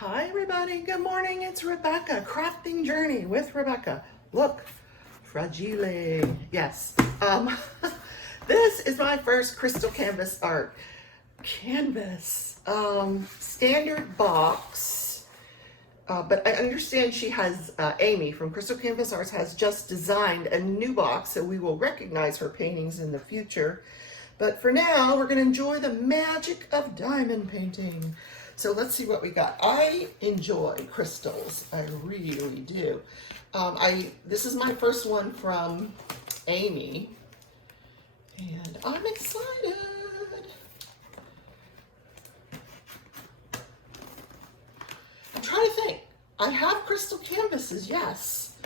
Hi everybody, good morning, it's Rebecca, Crafting Journey with Rebecca. Look, fragile, yes. This is my first crystal canvas art. Canvas, standard box, but I understand she has, Amy from Crystal Canvas Arts has just designed a new box, so we will recognize her paintings in the future. But for now, we're gonna enjoy the magic of diamond painting. So let's see what we got. I enjoy crystals, I really do. This is my first one from Amy, and I'm excited. I'm trying to think. I have crystal canvases, yes,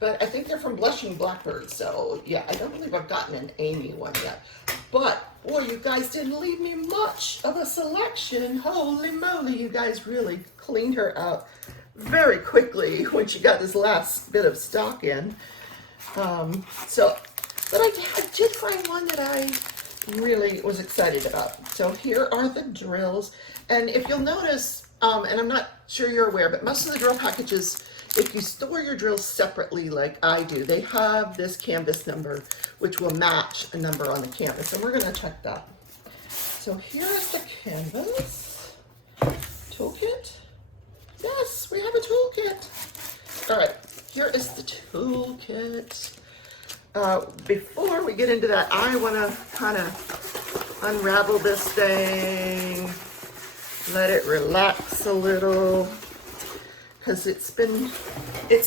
but I think they're from Blushing Blackbird, so yeah, I don't believe I've gotten an Amy one yet. But, boy, you guys didn't leave me much of a selection. Holy moly, you guys really cleaned her out very quickly when she got this last bit of stock in. But I did find one that I really was excited about. So here are the drills. And if you'll notice, and I'm not sure you're aware, but most of the drill packages, if you store your drills separately like I do, they have this canvas number, which will match a number on the canvas. And we're gonna check that. So here is the canvas toolkit. Yes, we have a toolkit. All right, here is the toolkit. Before we get into that, I wanna kind of unravel this thing, let it relax a little, because it's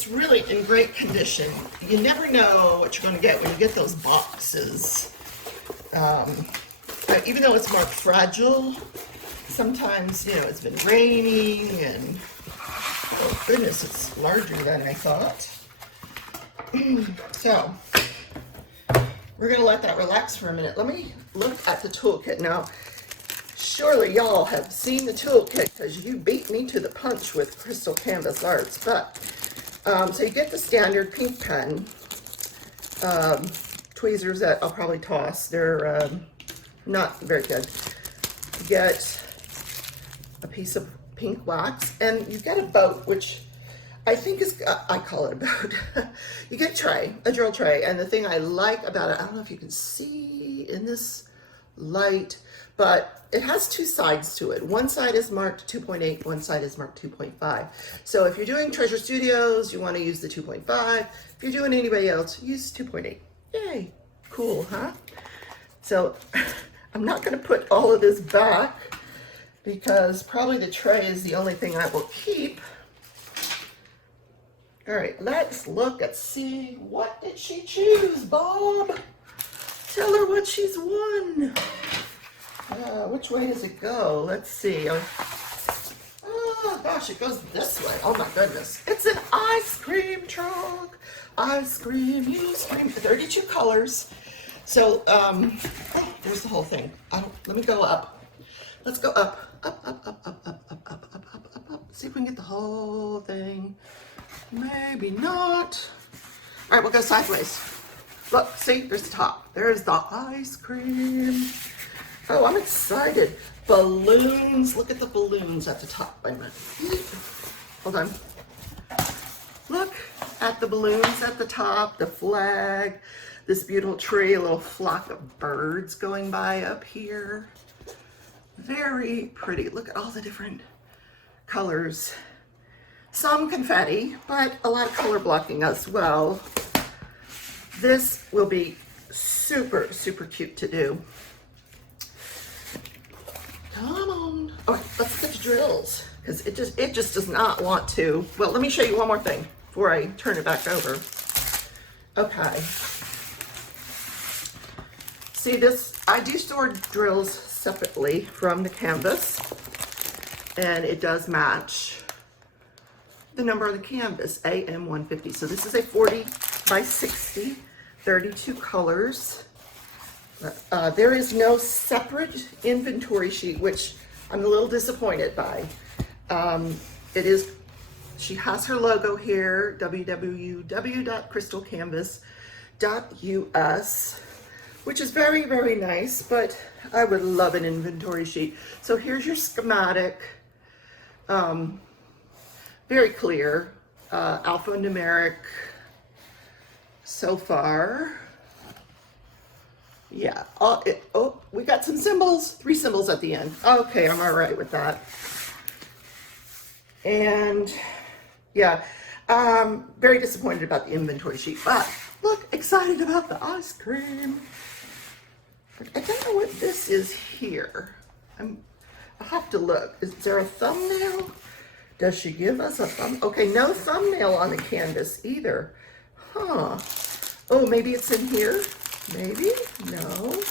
really in great condition. You never know what you're going to get when you get those boxes. Even though it's marked fragile, sometimes, it's been raining and, oh goodness, it's larger than I thought. So, we're going to let that relax for a minute. Let me look at the toolkit now. Surely y'all have seen the toolkit because you beat me to the punch with Crystal Canvas Arts. But, so you get the standard pink pen, tweezers that I'll probably toss. They're not very good. You get a piece of pink wax, and you get a boat, which I think is, I call it a boat. You get a tray, a drill tray, and the thing I like about it, I don't know if you can see in this light, but it has two sides to it. One side is marked 2.8, one side is marked 2.5. So if you're doing Treasure Studios, you want to use the 2.5. If you're doing anybody else, use 2.8. Yay, cool, huh? So I'm not going to put all of this back because probably the tray is the only thing I will keep. All right, let's look and see, what did she choose, Bob? Tell her what she's won. Which way does it go? Let's see. Oh gosh, it goes this way. Oh my goodness. It's an ice cream truck. Ice cream, you scream. 32 colors. So, oh, there's the whole thing. Let me go up. Let's go up. Up. See if we can get the whole thing. Maybe not. All right, we'll go sideways. Look, see, there's the top. There's the ice cream. Oh, I'm excited. Balloons. Look at the balloons at the top. Wait a minute. Hold on. Look at the balloons at the top, the flag, this beautiful tree, a little flock of birds going by up here. Very pretty. Look at all the different colors. Some confetti, but a lot of color blocking as well. This will be super, super cute to do. Come on. All right, let's look at the drills, because it just does not want to. Well, let me show you one more thing before I turn it back over. Okay. See this, I do store drills separately from the canvas, and it does match the number on the canvas, AM150. So this is a 40 by 60, 32 colors. There is no separate inventory sheet, which I'm a little disappointed by. She has her logo here, www.crystalcanvas.us, which is very, very nice, but I would love an inventory sheet. So here's your schematic. very clear, alphanumeric so far. Yeah, oh, we got some symbols, 3 symbols at the end. Okay, I'm all right with that. And yeah, very disappointed about the inventory sheet, but look, excited about the ice cream. I don't know what this is here. I'll have to look. Is there a thumbnail? Does she give us a thumb? Okay, no thumbnail on the canvas either. Huh. Oh, maybe it's in here? Maybe? No.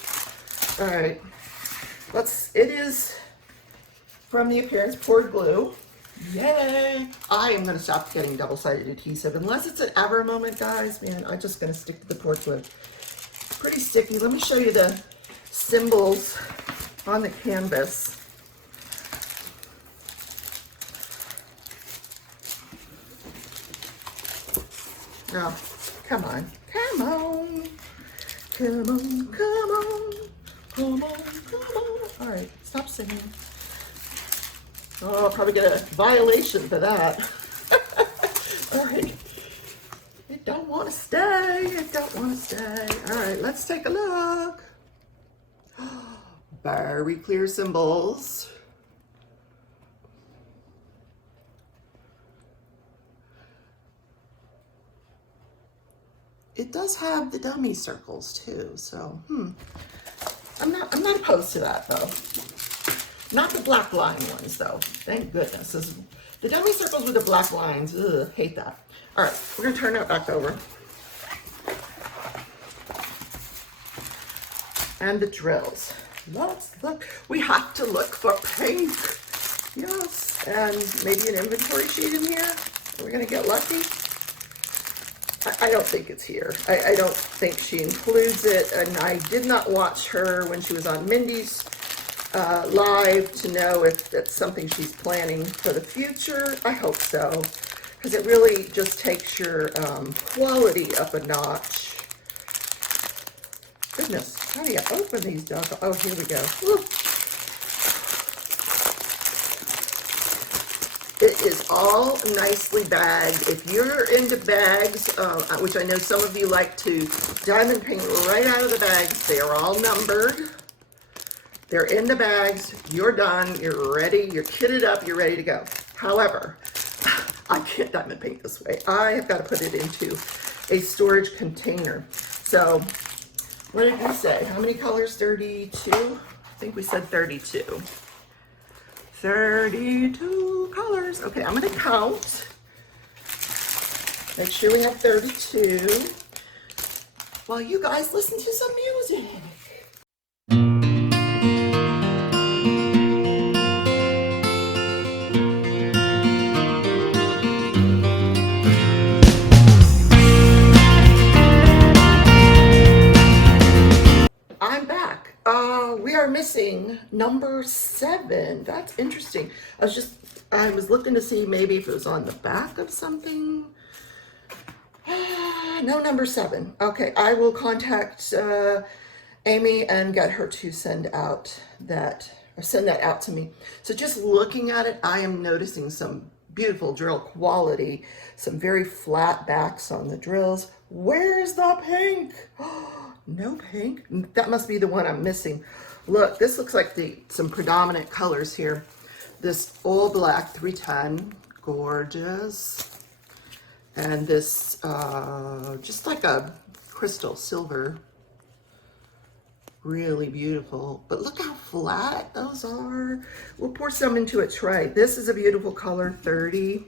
All right. It is from the appearance poured glue. Yay! I am going to stop getting double-sided adhesive. Unless it's an ever moment, guys, man, I'm just going to stick to the poured glue. Pretty sticky. Let me show you the symbols on the canvas. Oh, come on. Come on. Come on, come on. Come on, come on. All right, stop singing. Oh, I'll probably get a violation for that. All right. It don't want to stay. It don't want to stay. All right, let's take a look. Very clear symbols. It does have the dummy circles too, so I'm not opposed to that though. Not the black line ones though. Thank goodness. The dummy circles with the black lines, ugh, hate that. All right, we're gonna turn that back over. And the drills. Let's look. We have to look for pink. Yes, and maybe an inventory sheet in here. Are we gonna get lucky? I don't think it's here. I don't think she includes it, and I did not watch her when she was on Mindy's live to know if that's something she's planning for the future. I hope so, because it really just takes your quality up a notch. Goodness, how do you open these dogs? Oh, here we go. Woo. It is all nicely bagged. If you're into bags, which I know some of you like to diamond paint right out of the bags, they are all numbered. They're in the bags. You're done. You're ready. You're kitted up. You're ready to go. However, I can't diamond paint this way. I have got to put it into a storage container. So what did we say? How many colors? 32? I think we said 32. 32 colors. Okay, I'm going to count. Make sure we have 32 while you guys listen to some music. I'm back. We are missing number 7. That's interesting. I was looking to see maybe if it was on the back of something. No, number 7. Okay, I will contact Amy and get her to send that out to me. So just looking at it, I am noticing some beautiful drill quality, some very flat backs on the drills. Where's the pink? No pink. That must be the one I'm missing. Look, this looks like some predominant colors here. This all black 310, gorgeous. And this just like a crystal silver, really beautiful. But look how flat those are. We'll pour some into a tray. This is a beautiful color, 30.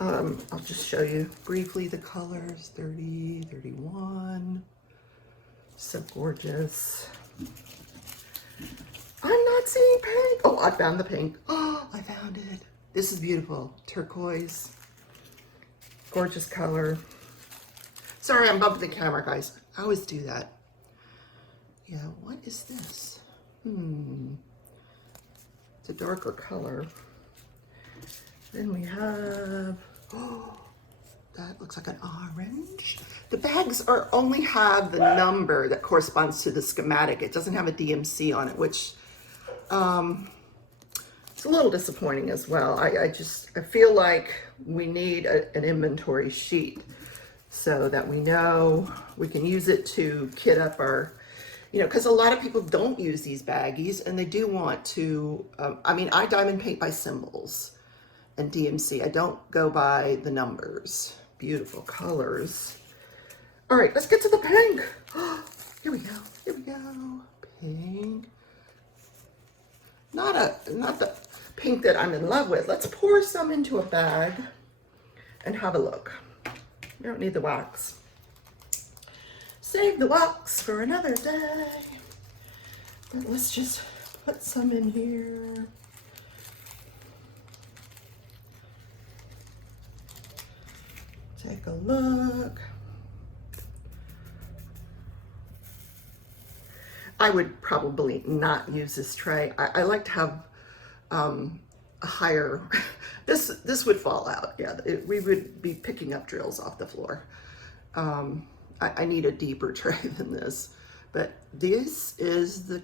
I'll just show you briefly the colors, 30, 31. So gorgeous. I'm not seeing pink. Oh, I found the pink. Oh, I found it. This is beautiful. Turquoise. Gorgeous color. Sorry, I'm bumping the camera, guys. I always do that. Yeah, what is this? It's a darker color. Then we have, oh, that looks like an orange. The bags only have the number that corresponds to the schematic. It doesn't have a DMC on it, which it's a little disappointing as well. I feel like we need an inventory sheet so that we know we can use it to kit up our, because a lot of people don't use these baggies and they do want to, I mean, I diamond paint by symbols and DMC. I don't go by the numbers. Beautiful colors. All right, let's get to the pink. Here we go, here we go. Pink. Not the pink that I'm in love with. Let's pour some into a bag and have a look. You don't need the wax. Save the wax for another day. But let's just put some in here. Take a look. I would probably not use this tray. I like to have a higher, this would fall out. Yeah, we would be picking up drills off the floor. I need a deeper tray than this, but this is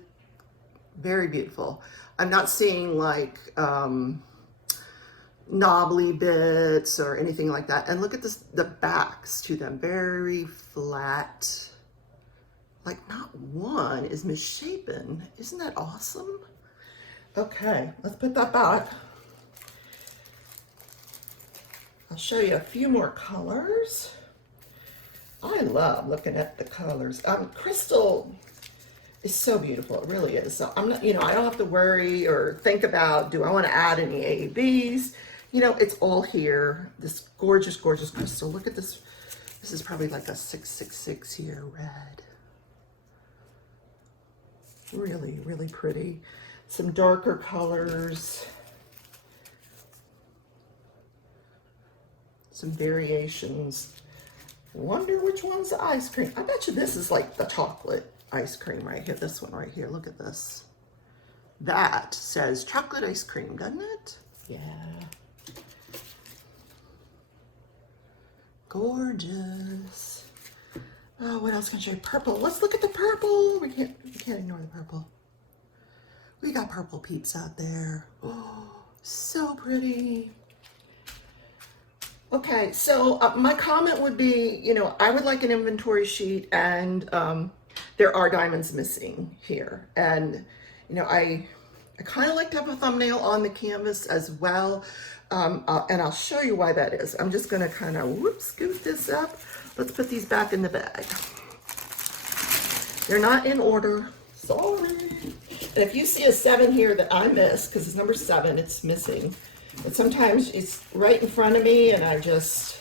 very beautiful. I'm not seeing like knobbly bits or anything like that. And look at this, the backs to them, very flat. Like not one is misshapen. Isn't that awesome? Okay, let's put that back. I'll show you a few more colors. I love looking at the colors. Crystal is so beautiful, it really is. So I'm not, I don't have to worry or think about, do I want to add any ABs? It's all here. This gorgeous, gorgeous crystal. Look at this. This is probably like a 666 here, red. Really, really pretty. Some darker colors. Some variations. Wonder which one's the ice cream. I bet you this is like the chocolate ice cream right here. This one right here. Look at this. That says chocolate ice cream, doesn't it? Yeah. Gorgeous. Oh, what else can I show you? Purple. Let's look at the purple. We can't ignore the purple. We got purple peeps out there. Oh, so pretty. Okay, so my comment would be, I would like an inventory sheet, and there are diamonds missing here. And, I kind of like to have a thumbnail on the canvas as well. And I'll show you why that is. I'm just going to kind of, scoot this up. Let's put these back in the bag. They're not in order. Sorry. And if you see a 7 here that I missed, because it's number 7, it's missing. But sometimes it's right in front of me and I just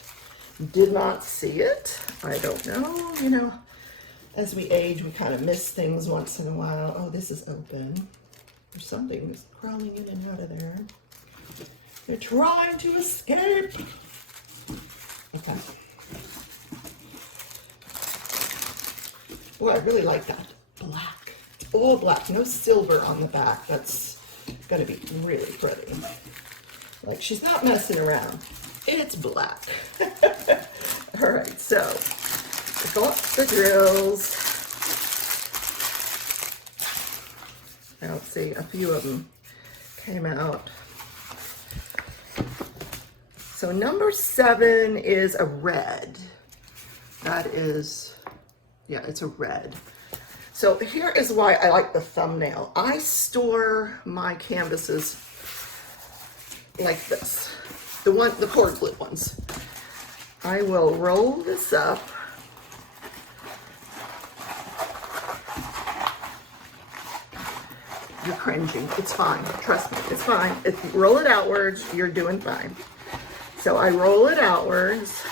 did not see it. I don't know, as we age, we kind of miss things once in a while. Oh, this is open. There's something crawling in and out of there. They're trying to escape. Okay. Oh, I really like that. Black. It's all black. No silver on the back. That's going to be really pretty. Like, she's not messing around. It's black. All right, so I got the drills. Now, let's see, a few of them came out. So number 7 is a red. That is, yeah, it's a red. So here is why I like the thumbnail. I store my canvases like this, the cord clip ones. I will roll this up. You're cringing. It's fine. Trust me. It's fine. If you roll it outwards, you're doing fine. So I roll it outwards.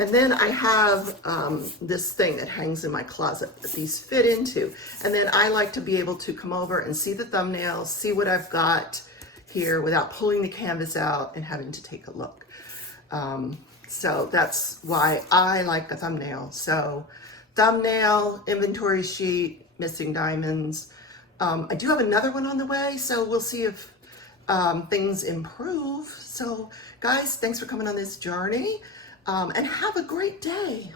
And then I have this thing that hangs in my closet that these fit into. And then I like to be able to come over and see the thumbnail, see what I've got here without pulling the canvas out and having to take a look. So that's why I like the thumbnail. So thumbnail, inventory sheet, missing diamonds. I do have another one on the way, so we'll see if things improve. So guys, thanks for coming on this journey. And have a great day.